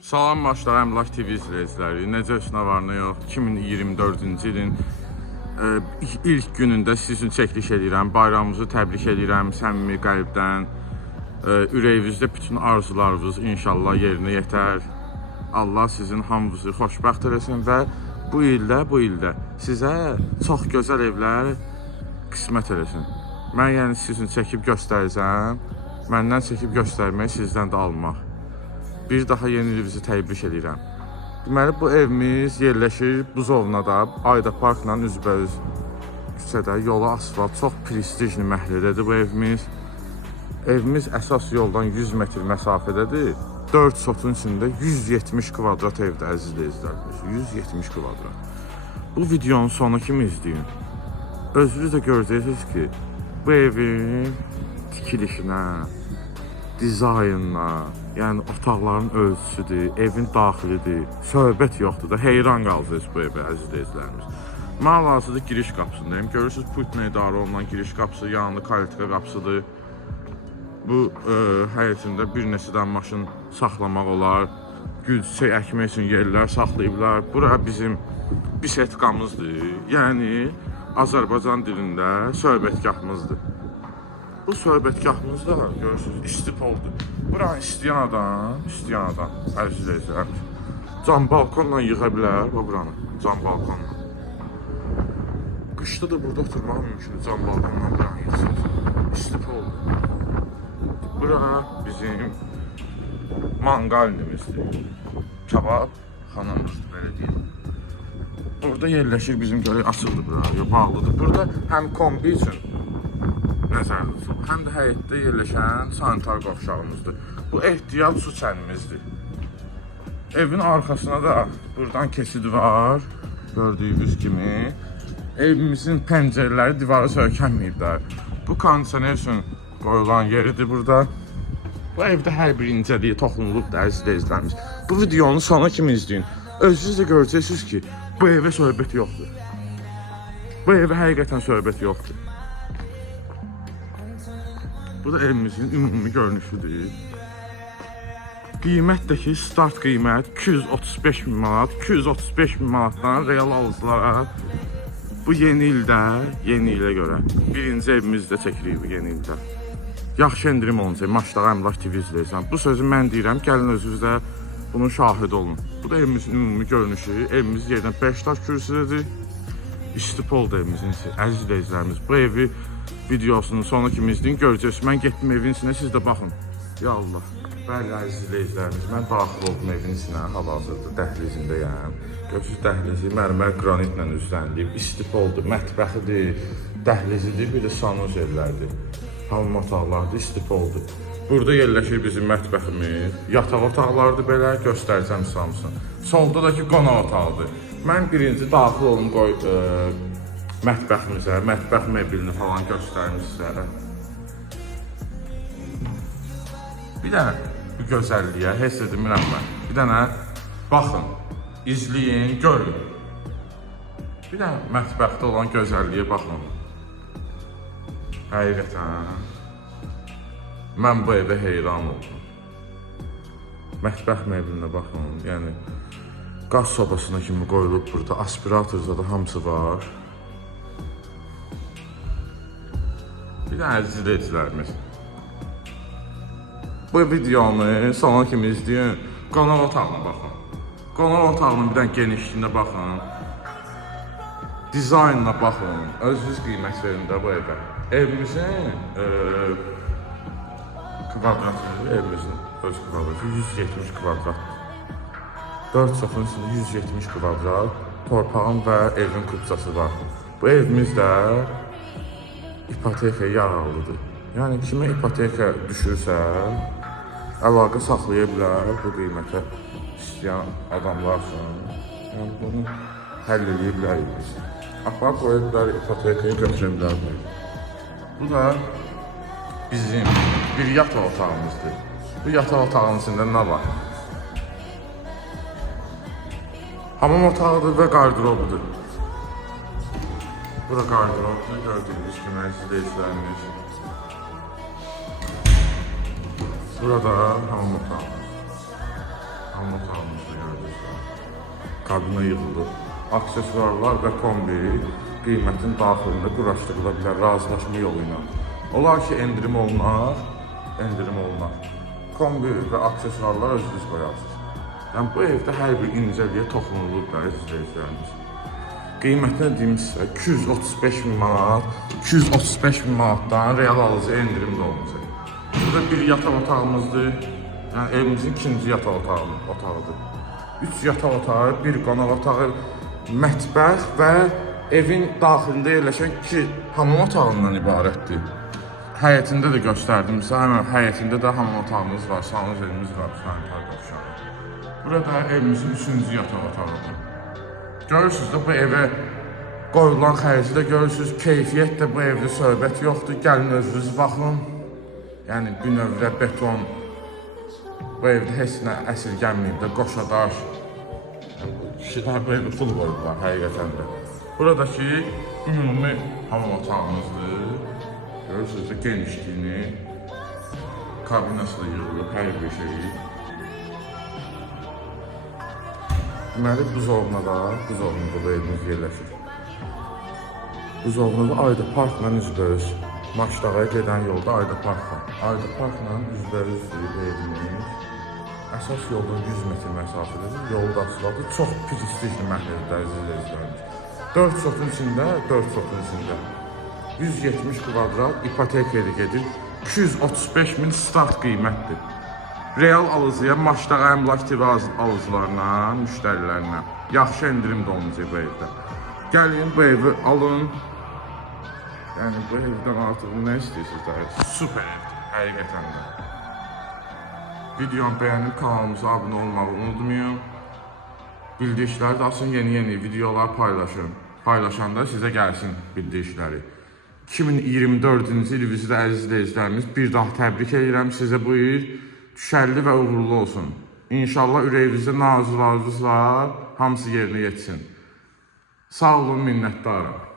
Salam başlar Əmlak TV izləyiciləri. Necəsiz, nə var, nə yox? 2024-cü ilin ə, ilk- ilk günündə siz üçün çəkiliş edirəm. Bayramınızı təbrik edirəm səmimi qəlbdən. Ə, Ürəyinizdə bütün arzularınız inşallah yerinə yetər. Allah sizin hamınızı xoşbəxt eləsin və bu ildə, bu ildə sizə çox gözəl evlər qismət eləsin. Mən yəni sizin çəkib göstərəcəm. Məndən çəkib göstərmək, sizdən də almaq. Bir daha yeni ilinizi təbrik edirəm. Deməli bu evimiz yerləşir Buzovnada, Ayda Parkla üzbəüz küçədə, yolu asfalt, çox prestijli məhəllədədir bu evimiz. Evimiz əsas yoldan 100 metr məsafədədir. 4 sotun içində 170 kvadrat evdə əziz izləyicilərimiz. 170 kvadrat. Bu videonun sonu kimi izləyin. Özünüz də görəcəksiniz ki, bu evin tikilişinə, dizaynına, yəni otaqların ölçüsüdür, evin daxilidir, söhbət yoxdur da, heyran qalacağız bu evə əziz izləyicilərimiz. Hal-hazırda giriş qapısındayım. Görürsüz Putin idarə olunan giriş qapısı, yanında kalitka qapısıdır. Bu e, həyətində bir neçədən maşın saxlamaq olar. Gül çiçək əkmək üçün yerlər saxlayıblar. Bura bizim bisetkamızdır. Yəni Azərbaycan dilində söhbətgahımızdır. Bu söhbətgahımızda görürsünüz istipoldur. Buranı istəyən adam, istəyən adam, əziz izləyicilərimiz, cam balkonla yığa bilər bu buranı, cam balkonla. Qışda da burada oturmaq mümkündür, cam balkonla buranı yıxsınız. İstipoldur. Bura bizim manqalinimizdir. Kebab xanamızdır, belə deyim. Burada yerləşir bizim görək açıldı bura, bağlıdır. Burada həm kombi üçün nəzərdə tutulub, həm də həyətdə yerləşən sanitar qovşağımızdır. Bu ehtiyat su çənimizdir. Evin arxasına da buradan keçid var, gördüyünüz kimi. Evimizin pəncərələri divara söykənməyiblər. Bu kondisioner üçün qoyulan yeridir burada. Bu evdə hər bir incəliyə toxunulubdur əziz izləyicilərimiz. Bu videonu sona kimi izləyin. Özünüz də görəcəksiniz ki, bu evə söhbət yoxdur. Bu evə həqiqətən söhbət yoxdur. Bu da evimizin ümumi görünüşüdür. Qiymət də ki, start qiymət 235 min manat, 235 min manatdan real alıcılara bu yeni ildə, yeni ilə görə birinci evimizdə çəkirik bu yeni ildə. Yaxşı endirim olacaq, Maçdaq Əmlak TV izləyirsən. Bu sözü mən deyirəm, gəlin özünüz də bunun şahidi olun. Bu da evimizin ümumi görünüşü. Evimiz yerdən 5 daş kürsüdədir. İstipol da evimizin. Əziz izləyicilərimiz, bu evi videosunun sonu kimi izləyin, görəcəksiniz. Mən getdim evin içinə, siz də baxın. Ya Allah. Bəli, əziz izləyicilərimiz, mən daxil oldum evin içinə, hal-hazırda dəhlizindəyəm. Görürsüz dəhlizi mərmər qranitlə üzlənilib, istipoldur, mətbəxidir, dəhlizidir, bir də sanuzerlərdir. Hamam otaqlardır, istipoldur. Burada yerləşir bizim mətbəximiz. Yataq otaqlardır belə, göstərəcəm hamısını. Solda da ki qonaq otağıdır. Mən birinci daxil olum qoy ə, mətbəximizə, mətbəx meblini falan göstərim sizə. Bir dənə bu gözəlliyə hiss edmirəm mən. Bir dənə baxın, izləyin, görün. Bir dənə mətbəxdə olan gözəlliyə baxın. Həqiqətən mən bu evə heyran oldum. Mətbəx meblinə baxın, yəni qaz sobasına kimi qoyulub burada, aspiratorda da hamısı var. Əziz izləyicilərimiz. Bu videonu sona kimi izləyin. Qonaq otağına baxın. Qonaq otağının bir dənə genişliyinə baxın. Dizaynına baxın. Özünüz qiymət verin də bu evə. Evimizin e, kvadratı, evimizin öz kvadratı 170 kvadrat. 4 çoxun içində 170 kvadrat torpağın və evin kubcası var. Bu evimiz də ipotekaya yararlıdır. Yəni kimə ipoteka düşürsə, əlaqə saxlaya bilər bu qiymətə istəyən adamlar üçün. Yəni bunu həll edə bilərik. Aparıb qoya ipotekaya götürə bilərlər. Bu da bizim bir yataq otağımızdır. Bu yataq otağının içində nə var? Hamam otağıdır və qardırobudur. Bura qardırobdur, gördüyünüz kimi əziz izləyicilərimiz. Burada hamam otağı. Hamam otağımızda gördünüz. Kabina yığılıb. Aksesuarlar və kombi qiymətin daxilində quraşdırıla bilər razılaşma yolu ilə. Olar ki, endirim olunar, endirim olunar. Kombi və aksesuarlar özünüz qoyarsınız. Yəni bu evdə hər bir incəliyə toxunulub da. Qiymətini deyim sizə 235 min manat, 235 min manatdan real alıcı endirim də olacaq. Burada bir yataq otağımızdır. Yəni evimizin ikinci yataq otağı, otağıdır. 3 yataq otağı, bir qonaq otağı, mətbəx və evin daxilində yerləşən iki hamam otağından ibarətdir. Həyətində də göstərdim sizə. Həmin həyətində də hamam otağımız var, sanuzelimiz var, sanitar qovşağı. Burada evimizin üçüncü yataq otağıdır. Görürsünüz də bu evə qoyulan xərci də görürsünüz, keyfiyyət də bu evdə söhbət yoxdur. Gəlin özünüz baxın. Yəni bünövrə, beton, bu evdə heç nə əsirgənməyib də qoşadaş. Kişilər bu evdə pul qoyublar həqiqətən də. Buradakı ümumi hamam otağımızdır. Görürsünüz də genişliyini, kabinası da yığılıb, hər bir şeyi. Deməli buzovna da, buzovnada da evimiz yerləşir. Buzovnada Ayda Parkla üzbəüz. Maçdağaya gedən yolda Ayda Park var. Ayda Parkla üzbəüzdür evimiz. Əsas yoldan 100 metr məsafədə yolda asfaltı çox prestijli məhəllədə izləyicilərimiz. 4 sotun içində, 4 sotun içində 170 kvadrat ipoteka ilə gedir. 235 min start qiymətdir. Real alıcıya Maçdağa əmlak TV alıcılarına, müştərilərinə yaxşı endirim də olunacaq bu evdə. Gəlin bu evi alın. Yəni bu evdən artıq nə istəyirsiniz daha? Super evdir, həqiqətən də. Videomu bəyənib kanalımıza abunə olmağı unutmayın. Bildirişləri də açın, yeni-yeni videolar paylaşın. Paylaşanda sizə gəlsin bildirişləri. 2024-cü il bizi də əziz bir daha təbrik edirəm sizə bu il düşərli və uğurlu olsun. İnşallah ürəyinizdə nazılarınız var, hamısı yerinə yetsin. Sağ olun, minnətdarım.